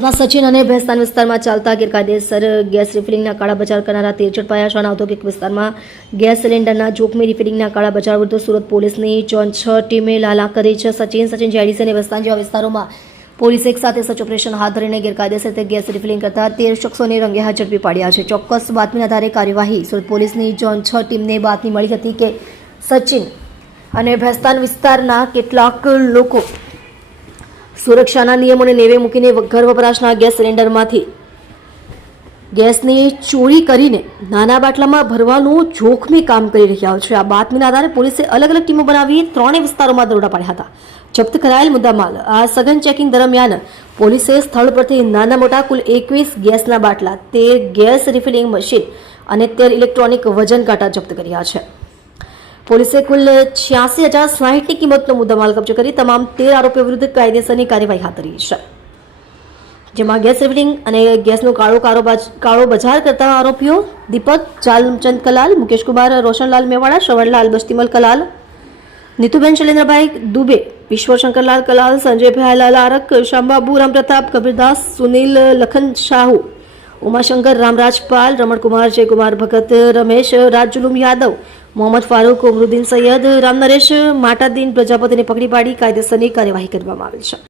સુરતમાં સચિન અને ભેસ્તાન વિસ્તારમાં ચાલતા ગેરકાયદેસર ગેસ રિફિલિંગના કાળા બજાર કરનારા 13 ઝડપાયા છે. ઔદ્યોગિક વિસ્તારમાં ગેસ સિલિન્ડરના જોખમી રિફિલિંગના કાળા બજાર વિરુદ્ધ સુરત પોલીસની ઝોન 6 ટીમે લાલા કરી છે. સચિન જેડીસી અને ભેસ્તાન જેવા વિસ્તારોમાં પોલીસે એક સાથે સર્ચ ઓપરેશન હાથ ધરીને ગેરકાયદેસર રીતે ગેસ રિફિલિંગ કરતા 13 શખ્સોને રંગે હાથ ઝડપી પાડ્યા છે. ચોક્કસ બાતમીના આધારે કાર્યવાહી સુરત પોલીસની ઝોન 6 ટીમને બાતમી મળી હતી કે સચિન અને ભેસ્તાન વિસ્તારના કેટલાક લોકો સુરક્ષાના નિયમોને નેવે મૂકીને ઘર વપરાશના ગેસ સિલિન્ડરમાંથી ગેસની ચોરી કરીને નાના બાટલામાં ભરવાનું જોખમી કામ કરી રહ્યા છે. આ બાતમીના આધારે પોલીસે અલગ અલગ ટીમો બનાવી 3 વિસ્તારોમાં દરોડા પાડ્યા હતા. જપ્ત કરાયેલ મુદ્દામાલ આ સઘન ચેકિંગ દરમિયાન પોલીસે સ્થળ પરથી નાના મોટા કુલ 21 ગેસના બાટલા, 13 ગેસ રિફિલિંગ મશીન અને 13 ઇલેક્ટ્રોનિક વજન કાંટા જપ્ત કર્યા છે. પોલીસે કુલ 86,060ની કિંમતનો મુદ્દામાલ કબજે કરી તમામ 13 આરોપીઓ વિરુદ્ધ કાયદેસરની કાર્યવાહી હાથ ધરી છે. જેમાં ગેસ રિફિલિંગ અને ગેસનો કાળો બજાર કરતા આરોપીઓ દીપક ચાલચંદ કલાલ, મુકેશ કુમાર રોશનલાલ મેવાડા, શ્રવણલાલ બસ્તીમલ કલાલ, નીતુબેન શૈલેન્દ્રભાઈ દુબે, વિશ્વશંકરલાલ કલાલ, સંજયભાઈ લાલ આરક, શામબાબુ રામપ્રતાપ, કબીરદાસ, સુનિલ લખન શાહુ, ઉમાશંકર રામરાજપાલ, રમણકુમાર જયકુમાર ભગત, રમેશ રાજુલુમ યાદવ, મોહમ્મદ ફારૂક, ઉમરુદ્દીન સૈયદ, રામનરેશ માટાદીન પ્રજાપતિને પકડી પાડી કાયદેસરની કાર્યવાહી કરવામાં આવી છે.